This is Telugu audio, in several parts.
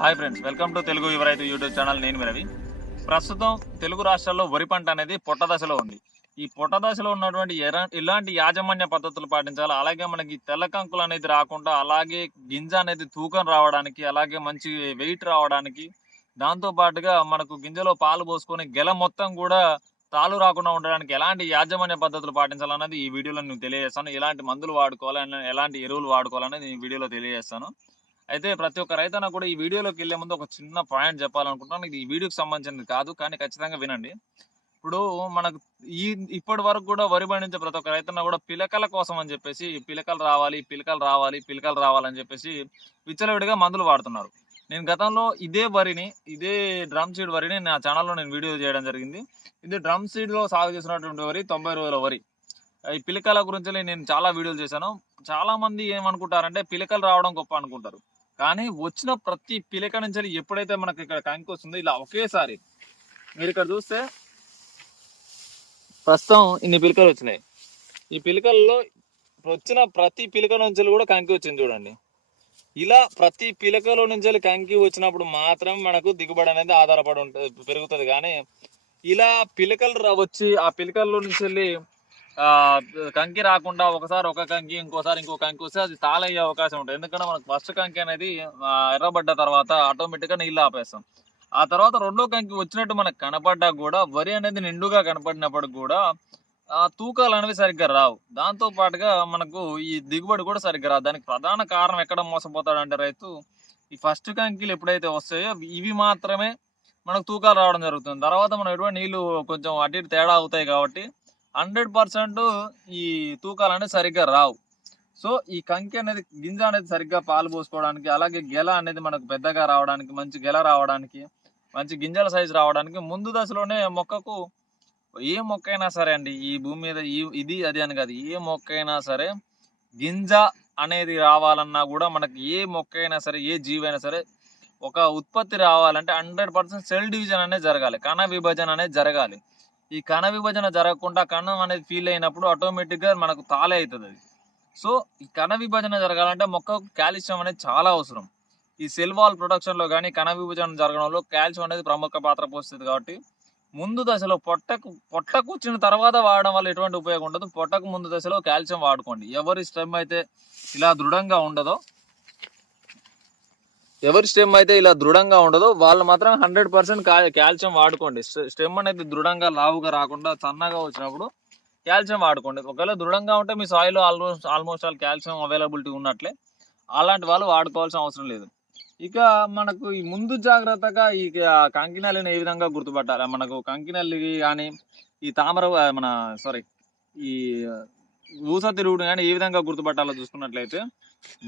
Hi friends welcome to Telugu Yuvaraithu YouTube channel నేను మీ రవి. ప్రస్తుతం తెలుగు రాష్ట్రాల్లో వరి పంట అనేది పొట్ట దశలో ఉంది. ఈ పొట్ట దశలో ఉన్నటువంటి ఎర- ఇలాంటి యాజమాన్య పద్ధతులు పాటించాలి. అలాగే మనకి తెల్ల కంకులు అనేది రాకుండా అలాగే గింజ అనేది తూకం రావడానికి అలాగే మంచి వెయిట్ రావడానికి దాంతో పాటుగా మనకు గింజలో పాలు పోసుకొని గెల మొత్తం కూడా తాలు రాకుండా ఉండడానికి ఎలాంటి యాజమాన్య పద్ధతులు పాటించాలన్నది ఈ వీడియోలో నేను తెలియజేస్తాను. ఎలాంటి మందులు వాడుకోవాలి ఎలాంటి ఎరువులు వాడుకోవాలనేది ఈ వీడియోలో తెలియజేస్తాను. అయితే ప్రతి ఒక్క రైతన్న కూడా ఈ వీడియోలోకి వెళ్ళే ముందు ఒక చిన్న పాయింట్ చెప్పాలనుకుంటున్నాను. ఇది ఈ వీడియోకి సంబంధించినది కాదు కానీ ఖచ్చితంగా వినండి. ఇప్పుడు మనకు ఈ ఇప్పటి వరకు కూడా వరి పండించే ప్రతి ఒక్క రైతన్న కూడా పిలకల కోసం అని చెప్పేసి పిలకలు రావాలి పిలకలు రావాలి పిలకలు రావాలని చెప్పేసి విచ్చలవిడిగా మందులు వాడుతున్నారు. నేను గతంలో ఇదే వరిని ఇదే డ్రమ్ సీడ్ వరిని నా ఛానల్లో నేను వీడియో చేయడం జరిగింది. ఇది డ్రమ్ సీడ్లో సాగు చేసినటువంటి వరి తొంభై రోజుల వరి. ఈ పిలకల గురించి నేను చాలా వీడియోలు చేశాను. చాలా మంది ఏమనుకుంటారంటే పిలకలు రావడం గొప్ప అనుకుంటారు. కానీ వచ్చిన ప్రతి పిలక నుంచి ఎప్పుడైతే మనకి ఇక్కడ కంకి వస్తుందో ఇలా ఒకేసారి. మీరు ఇక్కడ చూస్తే ప్రస్తుతం ఇన్ని పిలకలు వచ్చినాయి. ఈ పిలకల్లో వచ్చిన ప్రతి పిలక నుంచి కూడా కంకి వచ్చింది చూడండి. ఇలా ప్రతి పిలకలో నుంచి కంకి వచ్చినప్పుడు మాత్రం మనకు దిగుబడి అనేది ఆధారపడి ఉంటుంది పెరుగుతుంది. కానీ ఇలా పిలకలు రా- వచ్చి ఆ పిలకల్లో నుంచి వెళ్ళి కంకి రాకుండా ఒకసారి ఒక కంకి ఇంకోసారి ఇంకో కంకి వస్తే అది తాళయ్యే అవకాశం ఉంటుంది. ఎందుకంటే మనకు ఫస్ట్ కంకి అనేది ఎర్రబడ్డ తర్వాత ఆటోమేటిక్గా నీళ్ళు ఆపేస్తాం. ఆ తర్వాత రెండో కంకి వచ్చినట్టు మనకు కనపడ్డా కూడా వరి అనేది నిండుగా కనపడినప్పుడు కూడా ఆ తూకాలు అనేవి సరిగ్గా రావు. దాంతో పాటుగా మనకు ఈ దిగుబడి కూడా సరిగ్గా రాదు. దానికి ప్రధాన కారణం ఎక్కడ మోసపోతాడంటే రైతు ఈ ఫస్ట్ కంకిలు ఎప్పుడైతే వస్తాయో ఇవి మాత్రమే మనకు తూకాలు రావడం జరుగుతుంది. తర్వాత మనం ఎటువంటి నీళ్ళు కొంచెం అటు ఇటు తేడా అవుతాయి కాబట్టి హండ్రెడ్ పర్సెంట్ ఈ తూకాలు అనేది సరిగ్గా రావు. సో ఈ కంకి అనేది గింజ అనేది సరిగ్గా పాలు పోసుకోవడానికి అలాగే గెల అనేది మనకు పెద్దగా రావడానికి మంచి గెల రావడానికి మంచి గింజల సైజు రావడానికి ముందు దశలోనే మొక్కకు ఏ మొక్క అయినా సరే అండి ఈ భూమి మీద ఈ ఇది అది అని కాదు ఏ మొక్క అయినా సరే గింజ అనేది రావాలన్నా కూడా మనకి ఏ మొక్క అయినా సరే ఏ జీవి అయినా సరే ఒక ఉత్పత్తి రావాలంటే హండ్రెడ్ పర్సెంట్ సెల్ డివిజన్ అనేది జరగాలి కణ విభజన అనేది జరగాలి. ఈ కణ విభజన జరగకుండా కణం అనేది ఫీల్ అయినప్పుడు ఆటోమేటిక్గా మనకు తాలే అవుతుంది అది. సో ఈ కణ విభజన జరగాలంటే మొక్కకు కాల్షియం అనేది చాలా అవసరం. ఈ సెల్ వాల్ ప్రొడక్షన్లో కానీ కణ విభజన జరగడంలో కాల్షియం అనేది ప్రముఖ పాత్ర పోస్తుంది కాబట్టి ముందు దశలో పొట్టకు పొట్టకు వచ్చిన తర్వాత వాడడం వల్ల ఎటువంటి ఉపయోగం ఉండదు. పొట్టకు ముందు దశలో కాల్షియం వాడుకోండి. ఎవరి స్టెమ్ అయితే ఇలా దృఢంగా ఉండదో ఎవరి స్టెమ్ అయితే ఇలా దృఢంగా ఉండదో వాళ్ళు మాత్రం హండ్రెడ్ పర్సెంట్ కాల్షియం వాడుకోండి. స్టెమ్ అనేది దృఢంగా లావుగా రాకుండా సన్నగా వచ్చినప్పుడు కాల్షియం వాడుకోండి. ఒకవేళ దృఢంగా ఉంటే మీ soil almost almost all calcium availability ఉన్నట్లే అలాంటి వాళ్ళు వాడుకోవాల్సిన అవసరం లేదు. ఇక మనకు ఈ ముందు జాగ్రత్తగా ఈ కంకినల్లిని ఏ విధంగా గుర్తుపట్టాలి? మనకు కంకినల్లి కానీ ఈ తామర మన సారీ ఈ ఊస తిరుగుడు కానీ ఏ విధంగా గుర్తుపట్టాలో చూసుకున్నట్లయితే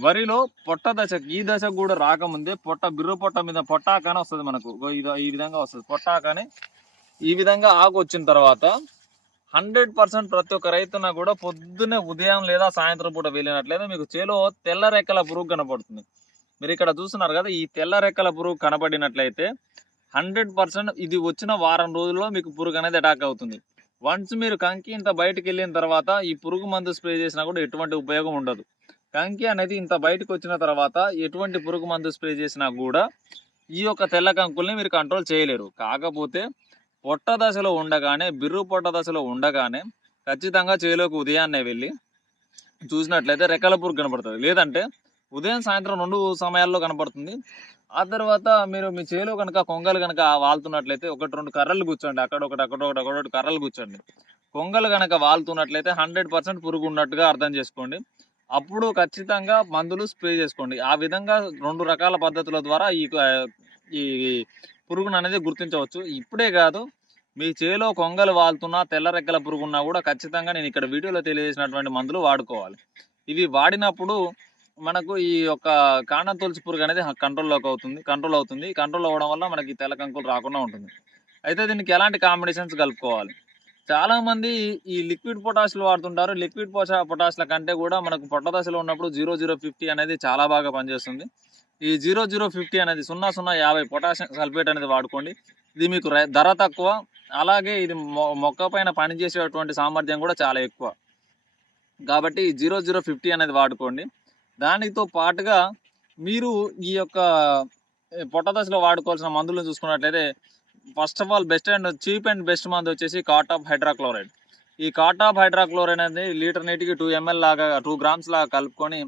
వరిలో పొట్ట దశ ఈ దశ కూడా రాకముందే పొట్ట బిర్ర పొట్ట మీద పొట్టాకానే వస్తుంది మనకు. ఈ విధంగా వస్తుంది. పొట్టాకానే ఈ విధంగా ఆకు వచ్చిన తర్వాత హండ్రెడ్ పర్సెంట్ ప్రతి ఒక్క రైతున కూడా పొద్దున్నే ఉదయం లేదా సాయంత్రం పూట వెళ్ళినట్లయితే మీకు చేలో తెల్ల రెక్కల పురుగు కనపడుతుంది. మీరు ఇక్కడ చూస్తున్నారు కదా ఈ తెల్ల రెక్కల పురుగు కనపడినట్లయితే హండ్రెడ్ పర్సెంట్ ఇది వచ్చిన వారం రోజుల్లో మీకు పురుగు అనేది అటాక్ అవుతుంది. వన్స్ మీరు కంకి ఇంత బయటకు వెళ్ళిన తర్వాత ఈ పురుగు మందు స్ప్రే చేసినా కూడా ఎటువంటి ఉపయోగం ఉండదు. కంకి అనేది ఇంత బయటకు వచ్చిన తర్వాత ఎటువంటి పురుగు మందు స్ప్రే చేసినా కూడా ఈ యొక్క తెల్ల కంకుల్ని మీరు కంట్రోల్ చేయలేరు. కాకపోతే పొట్ట దశలో ఉండగానే బిర్రు పొట్ట దశలో ఉండగానే ఖచ్చితంగా చేలోకి ఉదయాన్నే వెళ్ళి చూసినట్లయితే రెక్కల పురుగు కనపడుతుంది. లేదంటే ఉదయం సాయంత్రం రెండు సమయాల్లో కనపడుతుంది. ఆ తర్వాత మీరు మీ చేలో కనుక కొంగలు కనుక వాళ్తున్నట్లయితే ఒకటి రెండు కర్రలు కూర్చోండి. అక్కడ ఒకటి అక్కడ ఒకటి అక్కడ ఒకటి కర్రలు కూర్చోండి. కొంగలు కనుక వాళ్తున్నట్లయితే హండ్రెడ్ పర్సెంట్ పురుగు ఉన్నట్టుగా అర్థం చేసుకోండి. అప్పుడు ఖచ్చితంగా మందులు స్ప్రే చేసుకోండి. ఆ విధంగా రెండు రకాల పద్ధతుల ద్వారా ఈ ఈ పురుగును అనేది గుర్తించవచ్చు. ఇప్పుడే కాదు మీ చేలో కొంగలు వాళ్తున్నా తెల్ల రెక్కల పురుగున్నా కూడా ఖచ్చితంగా నేను ఇక్కడ వీడియోలో తెలియజేసినటువంటి మందులు వాడుకోవాలి. ఇవి వాడినప్పుడు మనకు ఈ యొక్క కాండం తులసి పురుగు అనేది కంట్రోల్లోకి అవుతుంది కంట్రోల్ అవుతుంది. కంట్రోల్ అవ్వడం వల్ల మనకి తెల్ల కంకులు రాకుండా ఉంటుంది. అయితే దీనికి ఎలాంటి కాంబినేషన్స్ కలుపుకోవాలి? చాలామంది ఈ లిక్విడ్ పొటాషియం వాడుతుంటారు. లిక్విడ్ పొటా పొటాషియం కంటే కూడా మనకు పొట్ట దశలో ఉన్నప్పుడు జీరో జీరో ఫిఫ్టీ అనేది చాలా బాగా పనిచేస్తుంది. ఈ జీరో జీరో ఫిఫ్టీ అనేది సున్నా సున్నా యాభై పొటాషియం సల్ఫేట్ అనేది వాడుకోండి. ఇది మీకు రై- ధర తక్కువ. అలాగే ఇది మొ- మొక్క పైన పనిచేసేటువంటి సామర్థ్యం కూడా చాలా ఎక్కువ. కాబట్టి జీరో జీరో ఫిఫ్టీ అనేది వాడుకోండి. దానితో పాటుగా మీరు ఈ యొక్క పొట్ట దశలో వాడుకోవాల్సిన మందులు చూసుకున్నట్లయితే first of all best and cheap and best మందు వచ్చేసి కాటాప్ హైడ్రాక్లోరైడ్ ఈ కాటాప్ హైడ్రాక్లోరైడ్ అనేది లీటర్ నీటికి టూ ఎంఎల్ లాగా టూ గ్రామ్స్ లాగా కలుపుకొని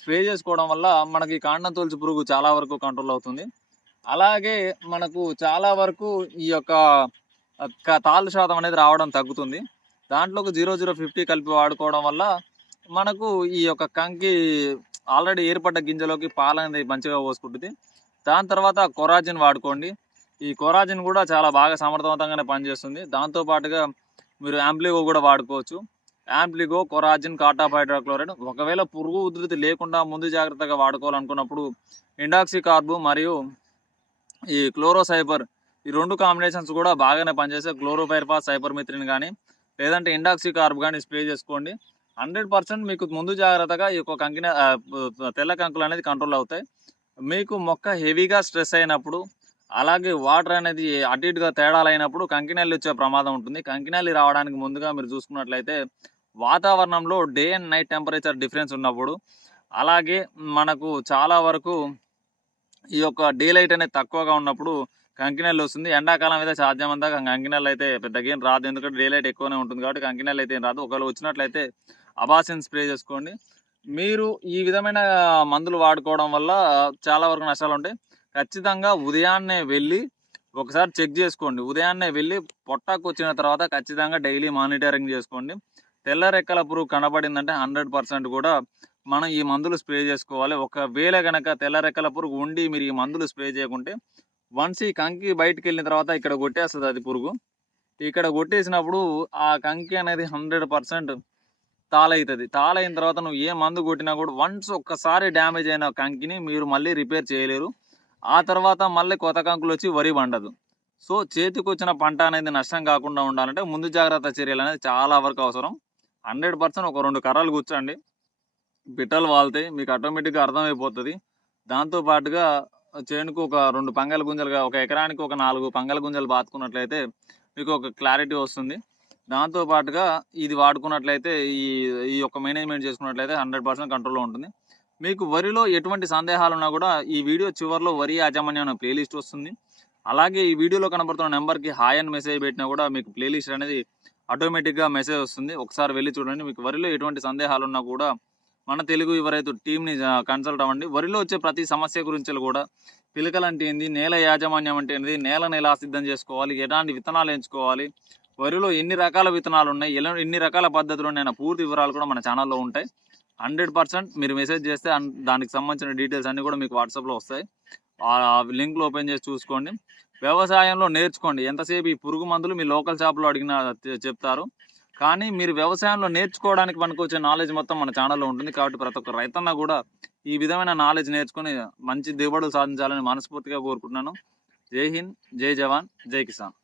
స్ప్రే చేసుకోవడం వల్ల మనకి కాండం తొలుచు పురుగు చాలా వరకు కంట్రోల్ అవుతుంది. అలాగే మనకు చాలా వరకు ఈ యొక్క తాళ్ళు శాతం అనేది రావడం తగ్గుతుంది. దాంట్లోకి జీరో జీరో ఫిఫ్టీ కలిపి వాడుకోవడం వల్ల మనకు ఈ యొక్క కంకి ఆల్రెడీ ఏర్పడ్డ గింజలోకి పాలు అనేది మంచిగా పోసుకుంటుంది. దాని తర్వాత కొరాజిన్ వాడుకోండి. ఈ కొరాజిన్ కూడా చాలా బాగా సమర్థవంతంగానే పనిచేస్తుంది. దాంతో పాటుగా మీరు యాంప్లిగో కూడా వాడుకోవచ్చు. Ampligo Coragen cartap hydrochloride. ఒకవేళ పురుగు ఉధృతి లేకుండా ముందు జాగ్రత్తగా వాడుకోవాలనుకున్నప్పుడు ఇండాక్సీ కార్బు మరియు ఈ క్లోరోసైబర్ ఈ రెండు కాంబినేషన్స్ కూడా బాగానే పనిచేస్తాయి. క్లోరోఫైర్ఫాస్ సైపర్మిత్రిన్ కానీ లేదంటే ఇండాక్సీ కార్బ్ కానీ స్ప్రే చేసుకోండి. హండ్రెడ్ పర్సెంట్ మీకు ముందు జాగ్రత్తగా ఈ యొక్క కంకిన తెల్ల కంకులు అనేది కంట్రోల్ అవుతాయి. మీకు మొక్క హెవీగా స్ట్రెస్ అయినప్పుడు అలాగే వాటర్ అనేది అటు ఇటుగా తేడాలు అయినప్పుడు కంకినల్లి వచ్చే ప్రమాదం ఉంటుంది. కంకినల్లి రావడానికి ముందుగా మీరు చూసుకున్నట్లయితే వాతావరణంలో day and night temperature difference ఉన్నప్పుడు అలాగే మనకు చాలా వరకు ఈ యొక్క డే లైట్ అనేది తక్కువగా ఉన్నప్పుడు కంకినెల్ వస్తుంది. ఎండాకాలం అయితే సాధ్యమంతా కంకినెల్ అయితే పెద్దగా ఏం రాదు. ఎందుకంటే డే లైట్ ఎక్కువనే ఉంటుంది కాబట్టి కంకినెల్ అయితే ఏం రాదు. ఒకవేళ వచ్చినట్లయితే అబాసిన్ స్ప్రే చేసుకోండి. మీరు ఈ విధమైన మందులు వాడుకోవడం వల్ల చాలా వరకు నష్టాలు ఉంటాయి. ఖచ్చితంగా ఉదయాన్నే వెళ్ళి ఒకసారి చెక్ చేసుకోండి. ఉదయాన్నే వెళ్ళి పొట్టాకు వచ్చిన తర్వాత ఖచ్చితంగా డైలీ మానిటరింగ్ చేసుకోండి. తెల్ల రెక్కల పురుగు కనబడిందంటే హండ్రెడ్ పర్సెంట్ కూడా మనం ఈ మందులు స్ప్రే చేసుకోవాలి. ఒకవేళ కనుక తెల్ల రెక్కల పురుగు ఉండి మీరు ఈ మందులు స్ప్రే చేయకుంటే వన్స్ ఈ కంకి బయటికి వెళ్ళిన తర్వాత ఇక్కడ కొట్టేస్తుంది అది పురుగు. ఇక్కడ కొట్టేసినప్పుడు ఆ కంకి అనేది హండ్రెడ్ పర్సెంట్ తాళవుతుంది తాళైన తర్వాత నువ్వు ఏ మందు కొట్టినా కూడా వన్స్ ఒక్కసారి డ్యామేజ్ అయిన కంకిని మీరు మళ్ళీ రిపేర్ చేయలేరు. ఆ తర్వాత మళ్ళీ కొత్త కంకులు వచ్చి వరి పండదు. సో చేతికి వచ్చిన పంట అనేది నష్టం కాకుండా ఉండాలంటే ముందు జాగ్రత్త చర్యలు అనేది చాలా వరకు అవసరం. హండ్రెడ్ పర్సెంట్ ఒక రెండు కర్రలు కూర్చోండి బిట్టలు వాళ్తాయి. మీకు ఆటోమేటిక్గా అర్థమైపోతుంది. దాంతో పాటుగా చేనుకు ఒక రెండు పంగల గుంజలుగా ఒక ఎకరానికి ఒక నాలుగు పంగల గుంజలు బాతుకున్నట్లయితే మీకు ఒక క్లారిటీ వస్తుంది. దాంతో పాటుగా ఇది వాడుకున్నట్లయితే ఈ ఈ యొక్క మేనేజ్మెంట్ చేసుకున్నట్లయితే హండ్రెడ్ పర్సెంట్ కంట్రోల్లో ఉంటుంది. మీకు వరిలో ఎటువంటి సందేహాలు ఉన్నా కూడా ఈ వీడియో చివరిలో వరి యాజమాన్యం అనే ప్లేలిస్ట్ వస్తుంది. అలాగే ఈ వీడియోలో కనబడుతున్న నెంబర్కి హాయ్ అని మెసేజ్ పెట్టినా కూడా మీకు ప్లేలిస్ట్ అనేది ఆటోమేటిక్గా మెసేజ్ వస్తుంది. ఒకసారి వెళ్ళి చూడండి. మీకు వరిలో ఎటువంటి సందేహాలు ఉన్నా కూడా మన తెలుగు ఎవరైతే టీంని కన్సల్ట్ అవ్వండి. వరిలో వచ్చే ప్రతి సమస్య గురించి కూడా పిలకలు అంటే ఏంది? నేల యాజమాన్యం అంటే ఏంది? నేలను ఎలా సిద్ధం చేసుకోవాలి. ఎలాంటి విత్తనాలు ఎంచుకోవాలి? వరిలో ఎన్ని రకాల విత్తనాలు ఉన్నాయి? ఎలా ఎన్ని రకాల పద్ధతులు ఉన్నాయన్న పూర్తి వివరాలు కూడా మన ఛానల్లో ఉంటాయి. హండ్రెడ్ పర్సెంట్ మీరు మెసేజ్ చేస్తే దానికి సంబంధించిన డీటెయిల్స్ అన్నీ కూడా మీకు వాట్సాప్లో వస్తాయి. ఆ లింక్లు ఓపెన్ చేసి చూసుకోండి. వ్యవసాయంలో నేర్చుకోండి. ఎంతసేపు ఈ పురుగు మందులు మీ లోకల్ షాప్లో అడిగిన చెప్తారు. కానీ మీరు వ్యవసాయంలో నేర్చుకోవడానికి మనకు వచ్చే నాలెడ్జ్ మొత్తం మన ఛానల్లో ఉంటుంది. కాబట్టి ప్రతి ఒక్క రైతన్న కూడా ఈ విధమైన నాలెడ్జ్ నేర్చుకొని మంచి దిగుబడులు సాధించాలని మనస్ఫూర్తిగా కోరుకుంటున్నాను. జై హింద్ జై జవాన్ జై కిసాన్.